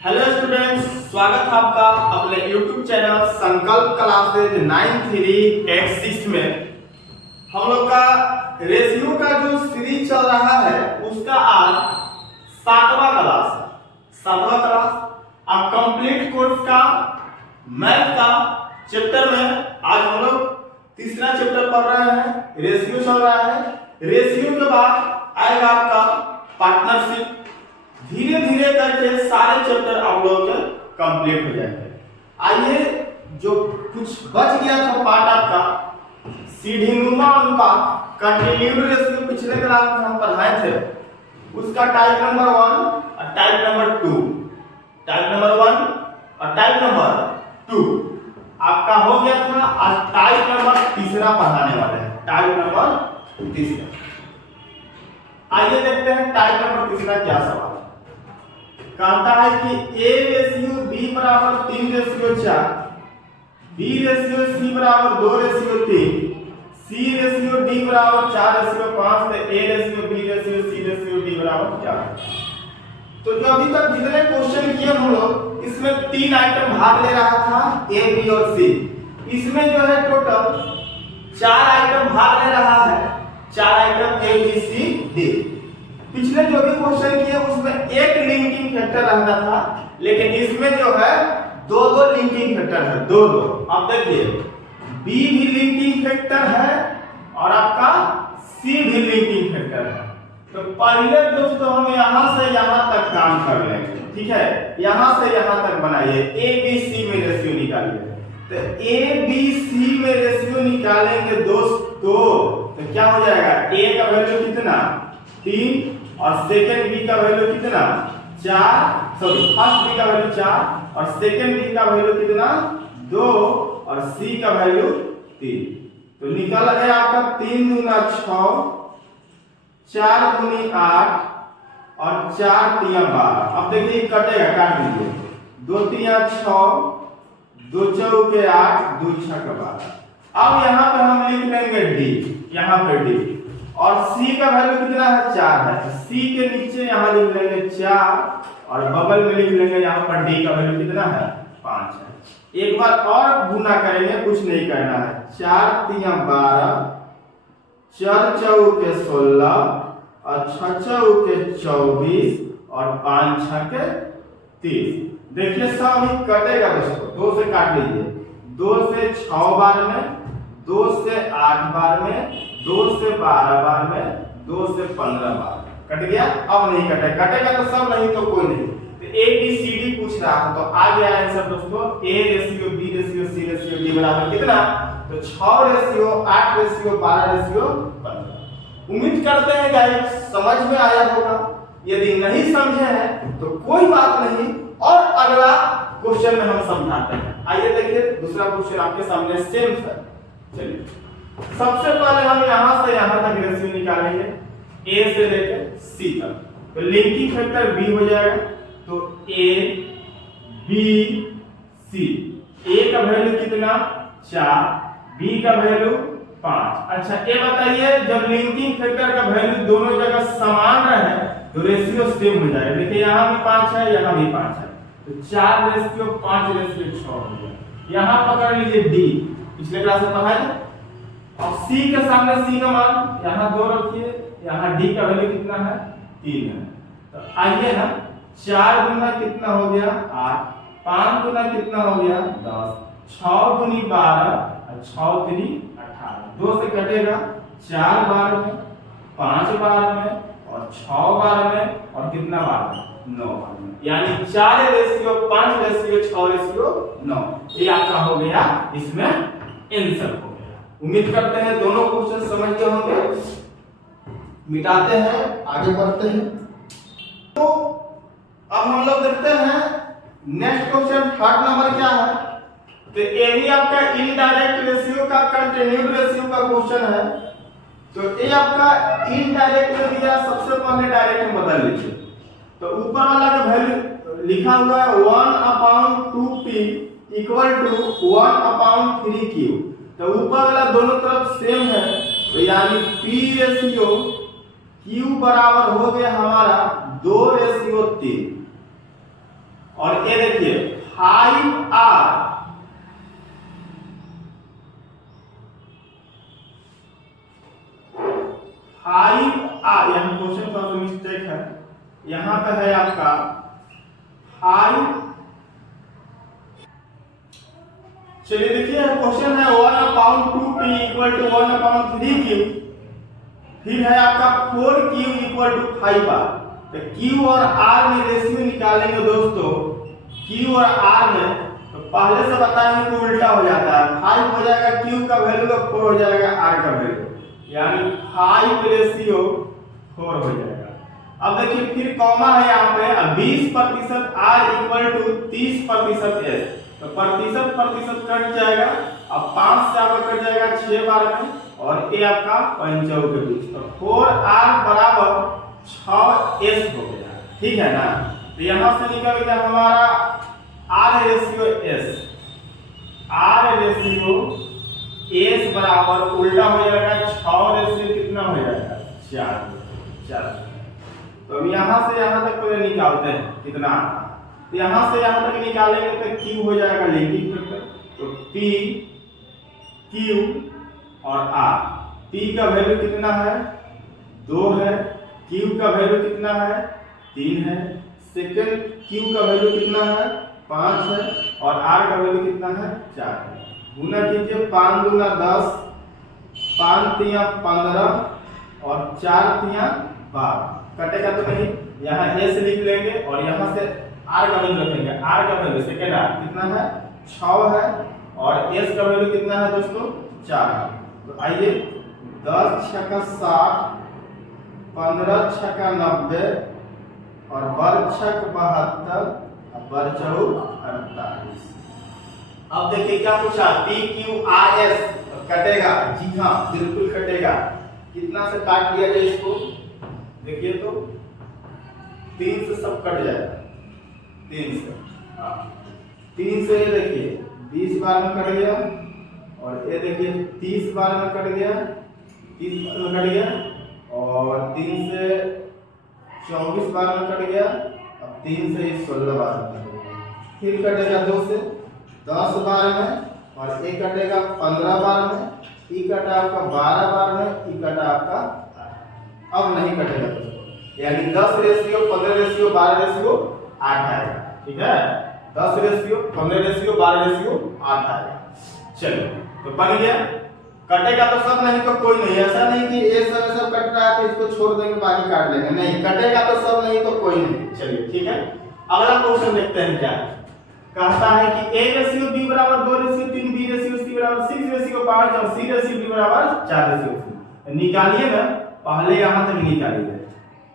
Hello students, स्वागत है आपका अपने YouTube चैनल संकल्प क्लासेज 9386 में। हम लोग का रेशियो का जो सीरीज चल रहा है उसका आज 7वां क्लास है। 7वां क्लास अब कंप्लीट कोर्स का मैथ का चैप्टर में आज हम लोग तीसरा चैप्टर पढ़ रहे हैं। रेशियो चल रहा है। रेशियो के बाद आएगा आपका पार्टनरशिप। धीरे धीरे करके सारे चैप्टर आप लोगों के कंप्लीट हो जाएंगे। आइए, जो कुछ बच गया था पार्ट आपका सीढ़ीनुमा अनुपात कंटिन्यूड रेशियो पिछले क्लास में हम पढ़ाए थे, उसका टाइप नंबर 1 और टाइप नंबर 2, टाइप नंबर 1 और टाइप नंबर 2 आपका हो गया था। आज टाइप नंबर तीसरा पढ़ाने वाले हैं, टाइप नंबर तीसरा। आइए देखते हैं टाइप नंबर तीसरा क्या सवाल कहता है कि A रेशियो B बराबर 3 रेशियो 4, B रेशियो C बराबर 2 रेशियो 3, C रेशियो D बराबर 4 रेशियो 5, तो A ratio B ratio C ratio D बराबर 4। तो जो अभी तक जितने क्वेश्चन किए हम लोग, इसमें 3 आइटम भाग ले रहा था A, B और C। इसमें जो है टोटल 4 आइटम भाग ले रहा है, 4 item A, B, C, D। पिछले जो भी क्वेश्चन किए उसमें एक लिंकिंग फैक्टर रहता था, लेकिन इसमें जो है दो लिंकिंग फैक्टर है, दो। अब देखिए, B भी लिंकिंग फैक्टर है और आपका C भी लिंकिंग फैक्टर है। तो पहले दोस्तों हम यहां से यहां तक काम कर लेंगे, ठीक है। यहां से यहां तक बनाइए, A B C में रेशियो निकालिए। तो A B C में रेशियो निकालेंगे दोस्तों, तो क्या हो जाएगा? A का वैल्यू कितना? 3 और सेकंड बी का वैल्यू कितना? 4। सॉरी, फर्स्ट बी का वैल्यू 4 और सेकंड बी का वैल्यू कितना? 2 और सी का वैल्यू 3। तो निकल गया आपका 3 दूना 6, 4 दूनी 8 और 4 तिया 12। अब देखिए कटेगा, काट दीजिए। 2 तिया 6, 2 चौके 8, 2 छक्के 12। अब यहाँ पे हम लिख लेंगे डी, यहाँ पे डी। और C का वैल्यू कितना है? 4 है। तो C के नीचे यहाँ लिख लेंगे 4 और बगल में लिख लेंगे यहाँ पर D का वैल्यू कितना है? 5 है। एक बार और गुना करेंगे, कुछ नहीं करना है। 4 तिया 12, 4 चौके 16 और 6 चौके 24 और 5 छक्के 30। देखिए सब ही कटेगा दोस्तों, 2 से काट लीजिए। 2 से 6 बार में, 2 से 8 बार में, 2 से 12 बार में, 2 से 15 बार कट गया। अब नहीं कटेगा तो सब, नहीं तो कोई नहीं। तो A B C D पूछ रहा था, तो आ गया आंसर दोस्तों A ratio B ratio C ratio D बराबर कितना? तो 6 रेशियो 8 रेशियो 12 रेशियो 15। उम्मीद करते हैं गाइस समझ में आया होगा। यदि नहीं समझे हैं तो कोई बात नहीं, और अगला क्वेश्चन में हम समझाते हैं। आइए देखिए दूसरा क्वेश्चन आपके सामने सेम है। चलिए, सबसे पहले हम यहां से यहां तक रेशियो निकालेंगे, A से लेकर C तक। तो लिंकिंग फैक्टर B हो जाएगा। तो A B C, A का वैल्यू कितना? 4, B का वैल्यू 5। अच्छा, ये बताइए, जब लिंकिंग फैक्टर का वैल्यू दोनों जगह समान रहे तो रेशियो सेम हो जाएगा। देखिए यहाँ भी 5 है, यहाँ भी 5 है, तो 4 रेशियो 5 रेशियो 6 हो गया। यहाँ पकड़ लीजिए D, पिछले क्लास में पढ़ा है। और C के सामने C का मान यहाँ 2 रखिए, यहाँ D का वैल्यू कितना है? 3 है। तो आइए ना, 4 गुना कितना हो गया? 8, 5 गुना कितना हो गया? 10, 6 गुनी 12 और 6 गुनी 18। 2 से कटेगा, 4 बार में, 5 बार में और 6 बार में और कितना बार में? 9 बार में। यानी 4 रेशियो 5 रेशियो 6 रेशियो 9। ये आपका हो गया इसमें आंसर हो गया। उम्मीद करते हैं दोनों क्वेश्चन समझ गए होंगे। मिटाते हैं, आगे बढ़ते हैं। तो अब हम लोग देखते हैं नेक्स्ट क्वेश्चन, थर्ड नंबर क्या है। तो ये भी आपका इनडायरेक्ट रेशियो का कंटिन्यूड रेशियो का क्वेश्चन है। तो ये आपका इनडायरेक्ट दिया, सबसे पहले डायरेक्ट में बदल लीजिए। तो ऊपर वाला का वैल्यू लिखा हुआ है 1/2p इक्वल टू 1/3q। तो ऊपर वाला दोनों तरफ सेम है, तो यानी P रेशियो Q बराबर हो गया हमारा 2 रेशियो 3 और ये देखिए 5R, यहाँ क्वेश्चन का मिस्टेक है, यहाँ पे है आपका 5। चलिए देखिए क्वेश्चन है 1/2p = 1/3q, फिर है आपका 4q = 5r। तो q और r में रेशियो निकालेंगे दोस्तों, q और r में, तो पहले से बताएंगे कि उल्टा हो जाता है, 5 हो जाएगा q का वैल्यू, 4 हो जाएगा r का वैल्यू, यानी 5:4 हो जाएगा। अब देखिए फिर कॉमा है यहाँ पे, 20% r = 30% s, तो प्रतिशत कट जाएगा, अब 5 से आपका कट जाएगा 6 बार में, और ये आपका 5 के बीच, तो 4r = 6s हो गया, ठीक है ना। तो यहाँ से निकल गया हमारा r रेशियो s बराबर उल्टा हो जाएगा 6 रेशियो कितना हो जाएगा 4। तो हम यहाँ से यहाँ तक पहले निकालते हैं कितना आता है, तो यहाँ से यहाँ तक निकालेंगे तो q हो जाएगा लिंकिंग फैक्टर, तो p, q और r। p का वैल्यू कितना है 2 है, q का वैल्यू कितना है 3 है, सेकंड q का वैल्यू कितना है 5 है, और r का वैल्यू कितना है 4 है। गुना कीजिए, 5 दूना 10, 5 तिया 15 और 4 तिया 12, कटेगा तो नहीं, यहाँ s लिख लेंगे और यहाँ से r का वैल्यू रखेंगे, r का वैल्यू सेकंड r कितना है 6 है, और s का वैल्यू कितना है दोस्तों 4 है। तो आइए 10 छक्का 60, 15 छक्का 90 और वर्ग छक 72 और वर्ग चौक 48। अब देखिए क्या पूछा, PQRS कटेगा, जी हाँ बिल्कुल कटेगा। कितना से काट दिया जाए इसको, देखिए तो 3 से सब कट जाएगा, 3 से, हाँ 3 से ये देखिए 20 बार में कट गया, और ये देखिए 30 बार में कट गया, 30 बार में कट गया, और 3 से 24 बार में कट गया, अब 3 से 16 बार में कट गया, फिर कटेगा 2 से 10 बार में, और एक कटेगा 15 बार में, ई कटा आपका 12 बार में, ई कटा आपका अब नहीं कटेगा दोस्तों, यानी 10 रेशियो 15 रेशियो 12 रेशियो 8 आएगा, ठीक है 10 रेशियो 15 रेशियो 12 रेशियो 8 आएगा। चलो तो बन गया, कटेगा तो सब, नहीं तो कोई नहीं, ऐसा नहीं कि ये सब कट रहा है तो इसको छोड़ देंगे बाकी काट लेंगे, नहीं कटेगा तो सब, नहीं तो कोई नहीं। चलिए ठीक है, अगला क्वेश्चन देखते हैं क्या कहता है कि a रेशियो b बराबर 2 रेशियो 3, b रेशियो c बराबर 6 रेशियो 5 और c रेशियो d बराबर 4 रेशियो 3। निकालिए ना, पहले यहां तक निकालिए,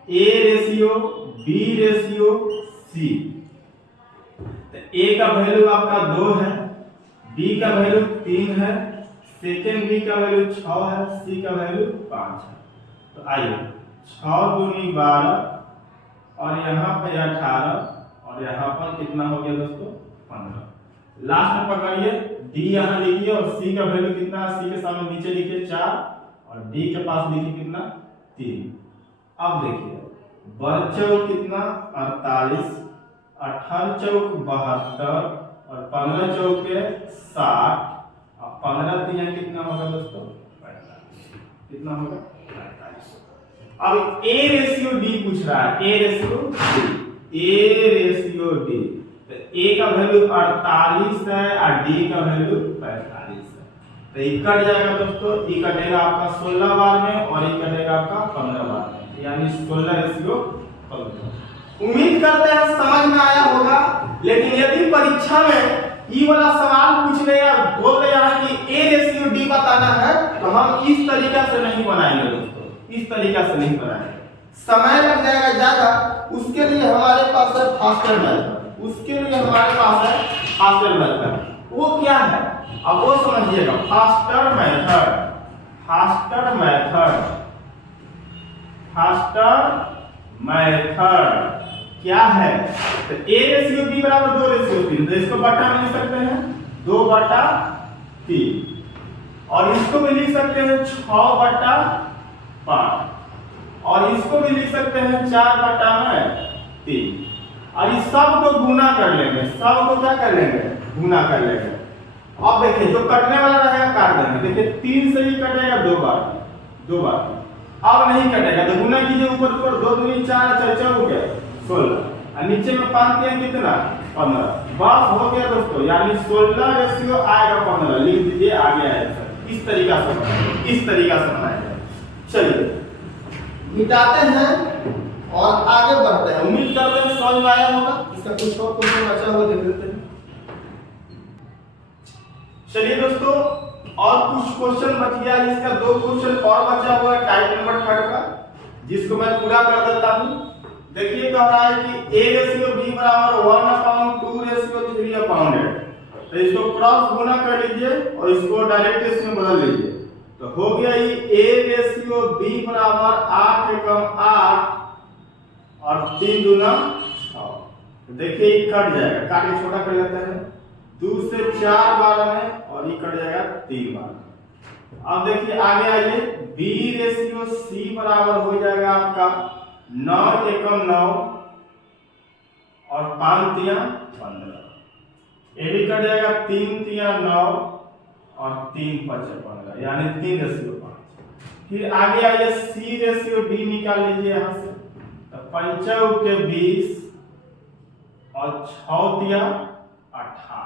a ratio b ratio c, तो a का वैल्यू आपका 2 है, b का वैल्यू 3 है, सेकंड b का वैल्यू 6 है, c का वैल्यू 5 है। तो आइए 6 दूनी 12 और यहाँ पे 18 और यहाँ पर कितना हो गया दोस्तों 15। लास्ट में पकड़िए, d यहाँ लिखिए और c का वैल्यू कितना है, c के सामने नीचे लिखिए 4 और d के पास लिखिए कितना 3। अब देखिए वर्ग चौक कितना 48, 18 चौक 72 और 15 चौक 60, अब 15 तिया कितना होगा दोस्तों 45, कितना होगा 45। अब a रेशियो d पूछ रहा है, a रेशियो d, तो a का वैल्यू 48 है और d का वैल्यू 45 है, तो ये कट जाएगा दोस्तों, ये कटेगा आपका 16 बार में और ये कटेगा आपका 15 बार में, यानी 16 रेशियो 15। उम्मीद करते हैं समझ में आया होगा, लेकिन यदि परीक्षा में ये वाला सवाल पूछ ले या बोल रहे हैं कि a रेशियो d बताना है, तो हम इस तरीका से नहीं बनाएंगे दोस्तों, इस तरीका से नहीं बनाएंगे, समय लग जाएगा ज्यादा। उसके लिए हमारे पास है फास्टर मेथड, उसके लिए हमारे पास है फास्टर मेथड। वो क्या है अब वो समझिएगा, faster method, faster method, faster method क्या है, तो a रेशियो b बराबर 2 रेशियो 3, तो इसको बटा में लिख सकते हैं 2/3 और इसको भी लिख सकते हैं 6/5 और इसको भी लिख सकते हैं 4/3 और इस सब को गुना कर लेना। लेंगे, सब को क्या कर लेंगे, गुना कर लेंगे। अब देखिए जो कटने वाला रहेगा काट देंगे। देखिए 3 से ही कटेगा 2 बार। अब नहीं कटेगा तो गुना कीजिए, ऊपर ऊपर 2 दूनी 4 4 4 हो गया 16 और नीचे में 5 3 कितना 15। बस हो गया दोस्तों, यानी 16 रेशियो आएगा 15। लिख दीजिए, आगे आएगा इस तरीका से बनाएंगे। चलिए मिटाते हैं और आगे बढ़ते हैं। उम्मीद करते हैं समझ में आया होगा। इसका कुछ और क्वेश्चन बचा हुआ देख लेते हैं। चलिए दोस्तों, और कुछ क्वेश्चन बच गया, जिसका 2 क्वेश्चन और बचा हुआ है टाइप नंबर 3 का, जिसको मैं पूरा कर देता हूं। देखिए कह रहा है कि a रेशियो b बराबर 1/2 रेशियो 3/8। तो इसको क्रॉस गुना कर लीजिए और इसको डायरेक्ट इसमें बदल लीजिए। तो हो गया ये a रेशियो b बराबर 8 एकम 8 और 3 दूना 6। तो देखिए ये कट जाएगा, काट के छोटा कर लेते हैं। 2 से 4 बार में और ये कट जाएगा 3 बार में। अब देखिए आगे आइए, b रेशियो c बराबर हो जाएगा आपका 9 एकम 9 और 5 तिया 15। ये भी कट जाएगा 3 तिया 9 और 3 5 15, यानी 3 रेशियो 5। फिर आगे आइए, c रेशियो d निकाल लीजिए यहाँ से। तो 5 के 20 और 6 तिया 18।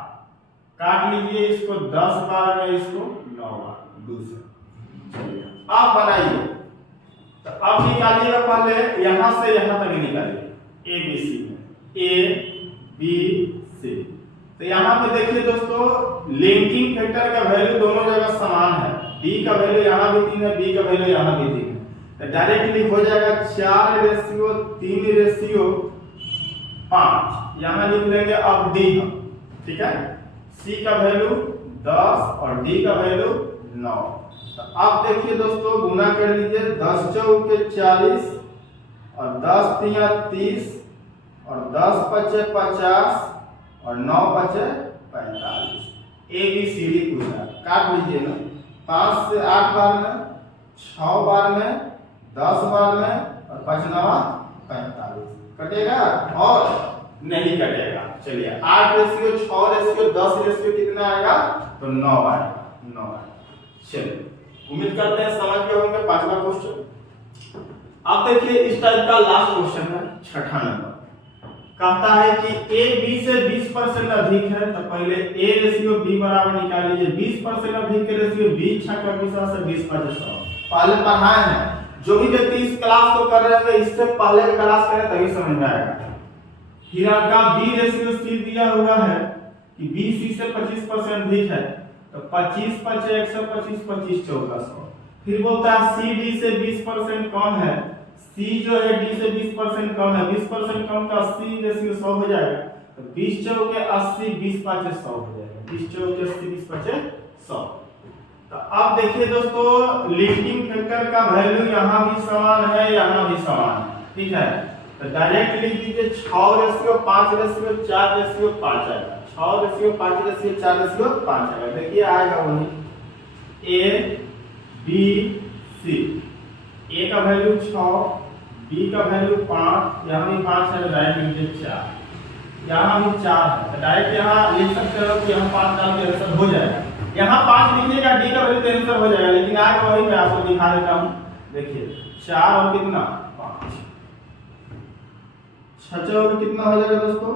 काट लीजिए इसको 10 बार में, इसको 9 बार 2 से। चलिए अब बनाइए। तो अब निकालिएगा, पहले यहां से यहां तक निकालिए a b c में a b c। तो यहाँ पे देखिए दोस्तों, लिंकिंग फैक्टर का वैल्यू दोनों जगह समान है। b का वैल्यू यहाँ भी 3 है, b का वैल्यू यहाँ भी 3 है। तो डायरेक्टली हो जाएगा 4 रेशियो 3 रेशियो 5। यहाँ लिख लेंगे अब d, ठीक है। c का वैल्यू 10 और d का वैल्यू 9। तो अब देखिए दोस्तों, गुना कर लीजिए। 10 चौके 40 और 10 तिया 30 और 10 पचे 50 और 9 पचे 45। ए बी सी डी पूछा, काट लीजिए ना। 5 से 8 बार में, 6 बार में, 10 बार में और 5 9 45। कटेगा और नहीं कटेगा। चलिए 8 रेशियो 6 रेशियो 10 रेशियो कितना आएगा, तो 9 आएगा, 9 आएगा। चलिए उम्मीद करते हैं समझ गए होंगे 5वां क्वेश्चन। अब देखिए इस टाइप का लास्ट क्वेश्चन है 6ठा नंबर। कहता है कि a b से 20% अधिक है। तो पहले a रेशियो b बराबर निकाल लीजिए। 20% अधिक के रेशियो 20 6 का 20 से 20 5 100 पहले पढ़ाए हैं। जो भी व्यक्ति इस क्लास को कर रहे होंगे, इससे पहले का क्लास करें तभी समझ में आएगा। फिर आपका b रेशियो c दिया हुआ है कि b c से 25% अधिक है। तो 25 5 125 25 14 100। फिर बोलता है c d से 20% कम है। c जो है d से 20% कम है। 20% कम का 80 रेशियो 100 हो जाएगा। तो 20 चौके 80 20 5 100 हो जाएगा। 20 चौके 80 20 5 100। तो अब देखिए दोस्तों, लिंकिंग फैक्टर का वैल्यू यहाँ भी समान है, यहाँ भी समान है, ठीक है। तो डायरेक्ट लिख दीजिए 6 रेशियो 5 रेशियो 4 रेशियो 5 आएगा। 6 रेशियो 5 रेशियो 4 रेशियो 5 आएगा। देखिए आएगा वही a b c। a का वैल्यू 6, b का वैल्यू 5, यहाँ भी 5 है, डायरेक्ट लिख दीजिए 4। यहाँ भी 4 है, तो डायरेक्ट यहाँ लिख सकते हो कि यहाँ 5 डाल के आंसर हो जाएगा। यहाँ 5 लिखिएगा, d का वैल्यू आंसर हो जाएगा। लेकिन आगे वही मैं आपको दिखा देता हूँ। देखिए 4 और कितना 5, 6 चौके कितना हो जाएगा दोस्तों,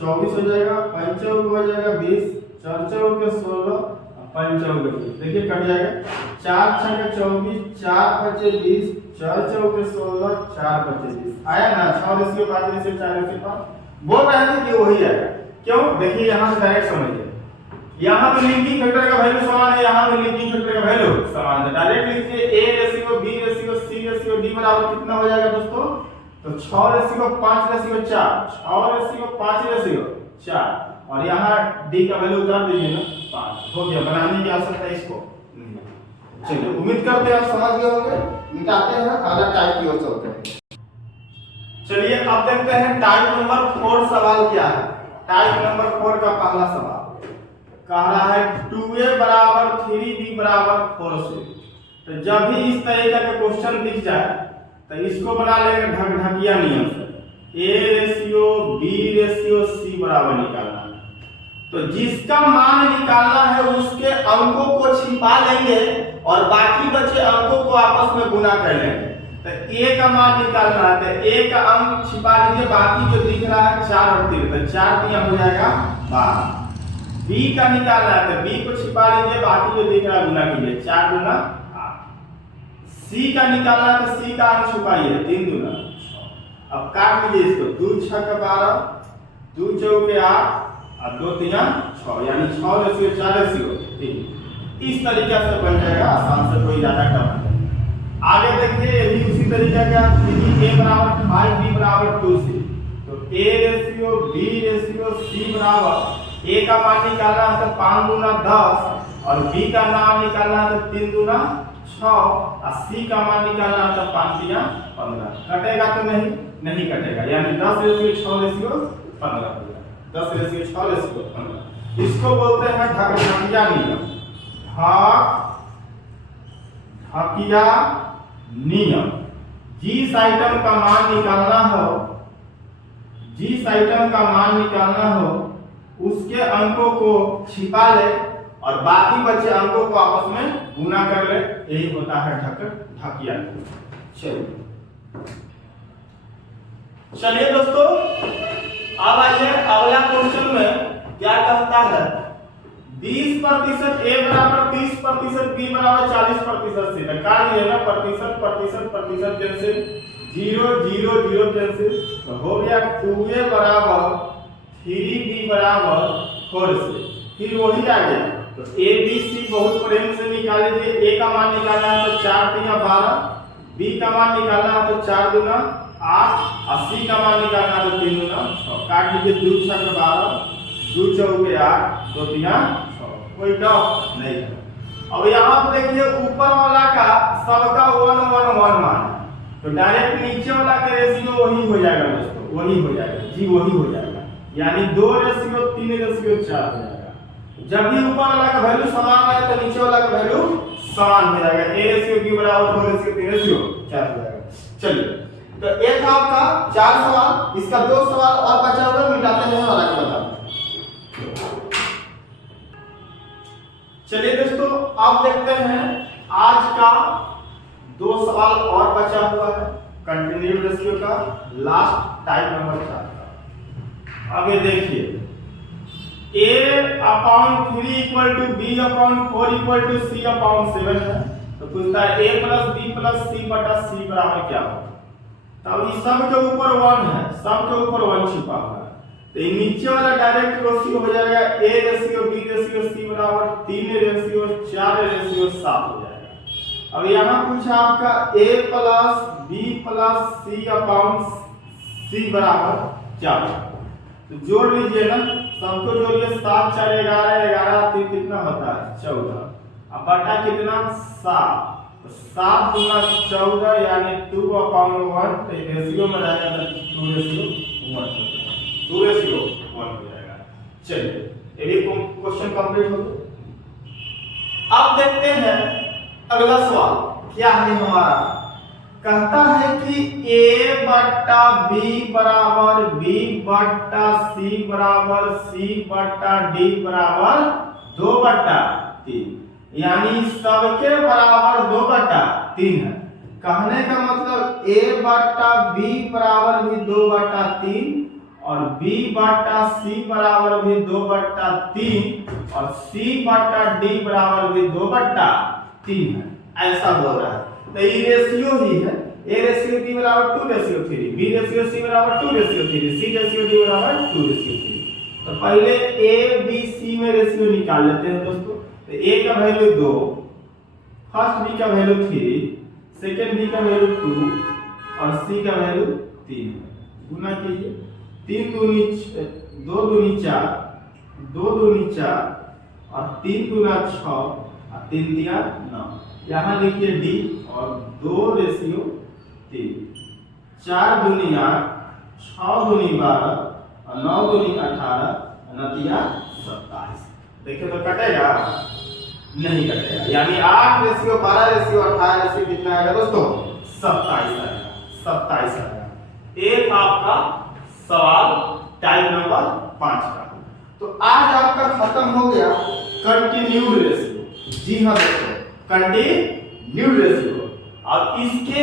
24 हो जाएगा। 5 चौके हो जाएगा 20, 4 चौके 16 और 5 चौके 20। देखिए कट जाएगा। 4 6 24, 4 5 20, 4 चौके 16, 4 5 20 आया ना। 6 रेशियो 5 रेशियो 4 रेशियो 5 बोल रहे थे कि वही आएगा। क्यों, देखिए यहाँ से डायरेक्ट समझिए। यहाँ पे लिंकिंग फैक्टर का वैल्यू समान है, यहाँ पे लिंकिंग फैक्टर का वैल्यू समान है। डायरेक्ट लिखिए a ratio b ratio c ratio d बराबर कितना हो जाएगा दोस्तों, तो 6 रेशियो 5 रेशियो 4, 6 रेशियो 5 रेशियो 4 और यहाँ d का वैल्यू उतार दीजिए ना 5। हो गया, बनाने की आवश्यकता है इसको। चलिए उम्मीद करते हैं आप समझ गए होंगे। मिटाते हैं, अगला टाइप की ओर चलते हैं। चलिए अब देखते हैं टाइप नंबर 4 सवाल क्या है। टाइप नंबर 4 का पहला सवाल कह रहा है 2a बराबर 3b बराबर 4c। तो जब भी इस तरीके का क्वेश्चन दिख जाए तो इसको बना लेंगे ढकढकिया नियम से। A ratio B ratio C बराबर निकालना है। तो जिसका मान निकालना है उसके अंकों को छिपा लेंगे और बाकी बचे अंकों को आपस में गुना कर लेंगे। तो ए का मान निकालना है तो ए का अंक छिपा लीजिए, बाकी जो दिख रहा है 4 और 3, तो 4 3 हो जाएगा 12। बी का निकालना है तो बी को छिपा लीजिए, बाकी जो दिख रहा है गुना कीजिए, 4 दूना 8। सी का निकालना है तो सी का अंक छुपाइए, 3 दूना 6। अब काट लीजिए इसको, 2 6 का 12, 2 4 के 8 और 2 3 6, यानी 6 रेशियो 4 रेशियो 3। इस तरीके से बन जाएगा, आसान से, कोई ज्यादा टफ नहीं। आगे देखिए ये भी उसी तरीके का, ए बराबर 5 बी बराबर 2 सी। तो A ratio B ratio C बराबर ए का मान निकालना है तो 5 दूना 10 और बी का मान निकालना है तो 3 दूना 6 और सी का मान निकालना है तो 5 3 15। कटेगा तो नहीं कटेगा, यानी 10 रेशियो 6 रेशियो 15 हो जाएगा। 10 रेशियो 6 रेशियो 15। इसको बोलते हैं ढकिया नियम। ढकिया नियम। जिस आइटम का मान निकालना हो उसके अंकों को छिपा ले और बाकी बचे अंकों को आपस में गुना कर ले, यही होता है ढकिया नियम। चलिए दोस्तों, अब आइए अगला क्वेश्चन में क्या कहता है। 20% ए बराबर 30%, बी बराबर 40% से काट दिए ना, प्रतिशत जैसे 0 0 0 कैंसिल, तो हो गया 2a बराबर 3b बराबर 4 से। फिर वही आ गया, तो a b c बहुत प्रेम से निकाल लीजिए। a का मान निकालना है तो 4 3 12, b का मान निकालना है तो 4 दूना 8 और c का मान निकालना है तो 3 दूना 6। काट लीजिए, 2 6 के 12, 2 4 के 8, 2 3 6, कोई डॉट नहीं है। अब यहाँ पे देखिए ऊपर वाला का सबका 1 1 1 मान, तो डायरेक्ट नीचे वाला का रेशियो वही हो जाएगा दोस्तों, वही हो जाएगा जी, वही हो जाएगा, यानी 2 रेशियो 3 रेशियो 4 हो जाएगा। जब भी ऊपर वाला का वैल्यू समान है तो नीचे वाला का वैल्यू समान हो जाएगा। a रेशियो b बराबर 2 रेशियो 3 रेशियो 4 हो जाएगा। चलिए, तो ये था आपका 4 सवाल, इसका 2 सवाल और बचा हुआ, मिटाते हैं वाला के बता। चलिए दोस्तों, अब देखते हैं आज का 2 सवाल और बचा हुआ है कंटिन्यूड रेशियो का, लास्ट टाइप नंबर 4 का। अब ये देखिए, a/3 equal to b/4 equal to c/7 है। तो पूछता है a plus b plus c बटा c बराबर क्या होगा। तब इस सब के ऊपर 1 है, सब के ऊपर 1 छिपा हुआ है, तो ये नीचे वाला डायरेक्ट रेशियो हो जाएगा a ratio b ratio c बराबर 3 रेशियो 4 रेशियो 7 हो जाएगा। अब यहाँ पूछा आपका a plus b plus c/c बराबर क्या होगा। तो जोड़ लीजिए ना, सबको जोड़िए, 7 4 11 11 3 कितना होता है 14, अब बटा कितना 7, तो 7 दूना 14 यानी 2/1, तो रेशियो में रहेगा 2 रेशियो 1 2 रेशियो 1 हो जाएगा। चलिए, ये भी क्वेश्चन कंप्लीट हो गया। अब देखते हैं अगला सवाल क्या है हमारा। कहता है कि a बट्टा b बराबर b बट्टा c बराबर c बट्टा d बराबर 2/3, यानी सबके बराबर 2/3 है। कहने का मतलब a बट्टा b बराबर भी 2/3 और b बट्टा c बराबर भी 2/3 और c बट्टा d बराबर भी 2/3 है, ऐसा बोल रहा है। तो ये रेशियो ही है, a रेशियो b बराबर 2 रेशियो 3, b रेशियो c बराबर 2 रेशियो 3, c रेशियो d बराबर 2 रेशियो 3। तो पहले a b c में रेशियो निकाल लेते हैं दोस्तों। तो a का वैल्यू 2, फर्स्ट b का वैल्यू 3, सेकंड b का वैल्यू 2 और c का वैल्यू 3। गुना कीजिए, 3 दूनी 2 दूनी 4, 2 दूनी 4 और 3 दूना 6 और 3 दिया 9। यहाँ लिखिए d और 2 रेशियो 3, 4 दूनी 8, 6 दूनी 12 और 9 दूनी 18, नतिया 27। देखिए तो कटेगा नहीं कटेगा, यानी 8 रेशियो 12 रेशियो 18 रेशियो कितना आएगा दोस्तों 27 आएगा, 27 आएगा। एक आपका सवाल टाइप नंबर 5 का। तो आज आपका खत्म हो गया कंटिन्यूड रेशियो। जी हाँ दोस्तों, कंटिन्यूड रेशियो। और इसके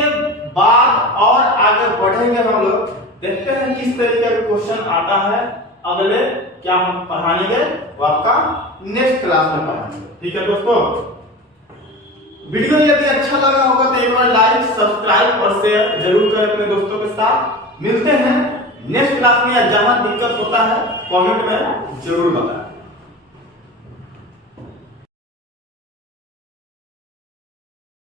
बाद और आगे बढ़ेंगे हम लोग, देखते हैं किस तरीके का क्वेश्चन आता है अगले क्या हम पढ़ाएंगे, वो आपका नेक्स्ट क्लास में पढ़ाएंगे। ठीक है दोस्तों, वीडियो यदि अच्छा लगा होगा तो एक बार लाइक, सब्सक्राइब और शेयर जरूर करें अपने दोस्तों के साथ। मिलते हैं नेक्स्ट क्लास में, या जहां दिक्कत होता है कमेंट में जरूर बताएं।